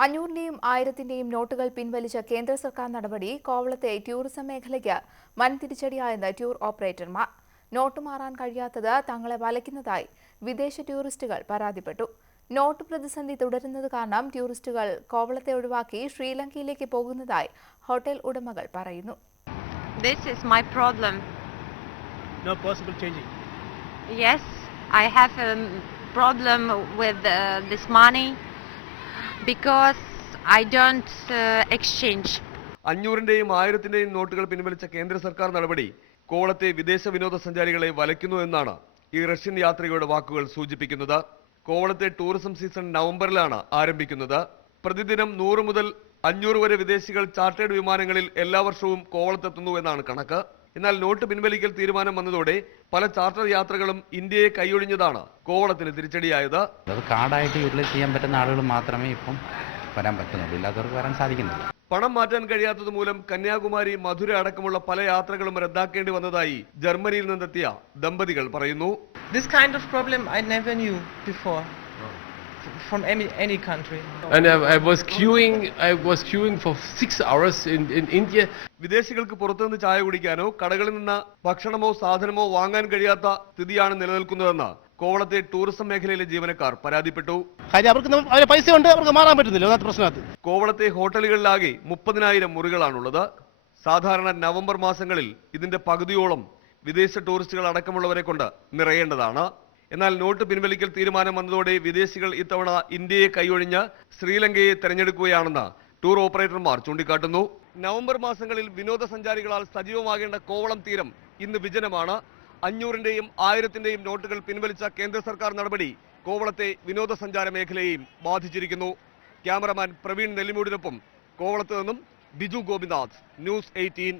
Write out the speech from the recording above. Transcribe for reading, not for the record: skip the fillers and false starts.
500-ന്റെയും 1000-ന്റെയും നോട്ടുകൾ പിൻവലിച്ച കേന്ദ്ര സർക്കാർ നടപടി കോവളത്തെ ടൂറിസം മേഖലയ്ക്ക് വൻ തിരിച്ചടിയായെന്ന് ടൂർ ഓപ്പറേറ്റർമാർ. നോട്ട് മാറാൻ കഴിയാത്തത് തങ്ങളെ വലയ്ക്കുന്നതായി വിദേശ ടൂറിസ്റ്റുകൾ പരാതിപ്പെട്ടു. നോട്ട് പ്രതിസന്ധി തുടരുന്നത് കാരണം ടൂറിസ്റ്റുകൾ കോവളത്തെ ഒഴിവാക്കി ശ്രീലങ്കയിലേക്ക് പോകുന്നതായി ഹോട്ടൽ ഉടമകൾ പറയുന്നു. This is my problem. No possible changing. Yes, I have a problem with this money because I don't exchange. 500-ന്റെയും 1000-ന്റെയും നോട്ടുകൾ പിൻവലിച്ച കേന്ദ്ര സർക്കാർ നടപടി കോവളത്തെ വിദേശ വിനോദസഞ്ചാരികളെ വലയ്ക്കുന്നു എന്നാണ് ഈ റഷ്യൻ യാത്രികരുടെ വാക്കുകൾ സൂചിപ്പിക്കുന്നത്. കോവളത്തെ ടൂറിസം സീസൺ നവംബറിലാണ് ആരംഭിക്കുന്നത്. പ്രതിദിനം 100 മുതൽ 500 വരെ വിദേശികൾ ചാർട്ടേഡ് വിമാനങ്ങളിൽ എല്ലാ വർഷവും കോവളത്തെത്തുന്നു എന്നാണ് കണക്ക്. എന്നാൽ നോട്ട് പിൻവലിക്കൽ തീരുമാനം വന്നതോടെ പല ചാർട്ടർ യാത്രകളും ഇന്ത്യയെ കൈയൊഴിഞ്ഞതാണ് കോവളത്തിന് തിരിച്ചടിയായത്. അത് കാർഡായിട്ട് യൂട്ടിലൈസ് ചെയ്യാൻ പറ്റുന്ന ആളുകൾ മാത്രമേ ഇപ്പം വരാൻ പറ്റുന്നുള്ളൂ, ഇല്ലാത്തവർക്ക് വരാൻ സാധിക്കുന്നില്ല. പണം മാറ്റാൻ കഴിയാത്തത് മൂലം കന്യാകുമാരി, മധുര അടക്കമുള്ള പല യാത്രകളും റദ്ദാക്കേണ്ടി വന്നതായി ജർമ്മനിയിൽ നിന്നെത്തിയ ദമ്പതികൾ പറയുന്നു. This kind of problem I never knew before from any country. And I was queuing for 6 hours in India. വിദേശികൾക്ക് പുറത്തുനിന്ന് ചായ കുടിക്കാനോ കടകളിൽ നിന്ന് ഭക്ഷണമോ സാധനമോ വാങ്ങാൻ കഴിയാത്ത സ്ഥിതിയാണ് നിലനിൽക്കുന്നതെന്ന് കോവളത്തെ ടൂറിസം മേഖലയിലെ ജീവനക്കാർ പരാതിപ്പെട്ടു. അവർക്ക് പൈസ ഉണ്ട്, അവർക്ക് മാറാൻ പറ്റുന്നില്ല. പ്രശ്നമാണ്. കോവളത്തെ ഹോട്ടലുകളിലാകെ 30,000 മുറികളാണുള്ളത്. സാധാരണ നവംബർ മാസങ്ങളിൽ ഇതിന്റെ പകുതിയോളം വിദേശ ടൂറിസ്റ്റുകൾ അടക്കമുള്ളവരെ കൊണ്ട് നിറയേണ്ടതാണ്. എന്നാൽ നോട്ട് പിൻവലിക്കൽ തീരുമാനം വന്നതോടെ വിദേശികൾ ഇത്തവണ ഇന്ത്യയെ കൈയൊഴിഞ്ഞ് ശ്രീലങ്കയെ തെരഞ്ഞെടുക്കുകയാണെന്ന് ടൂർ ഓപ്പറേറ്റർമാർ ചൂണ്ടിക്കാട്ടുന്നു. നവംബർ മാസങ്ങളിൽ വിനോദസഞ്ചാരികളാൽ സജീവമാകേണ്ട കോവളം തീരം ഇന്ന് വിജനമാണ്. 500-ന്റെയും 1000-ന്റെയും നോട്ടുകൾ പിൻവലിച്ച കേന്ദ്ര സർക്കാർ നടപടി കോവളത്തെ വിനോദസഞ്ചാര മേഖലയെയും ബാധിച്ചിരിക്കുന്നു. ക്യാമറമാൻ പ്രവീൺ നെല്ലിമൂടിനൊപ്പം കോവളത്ത് നിന്നും ബിജു ഗോപിനാഥ്, ന്യൂസ് 18.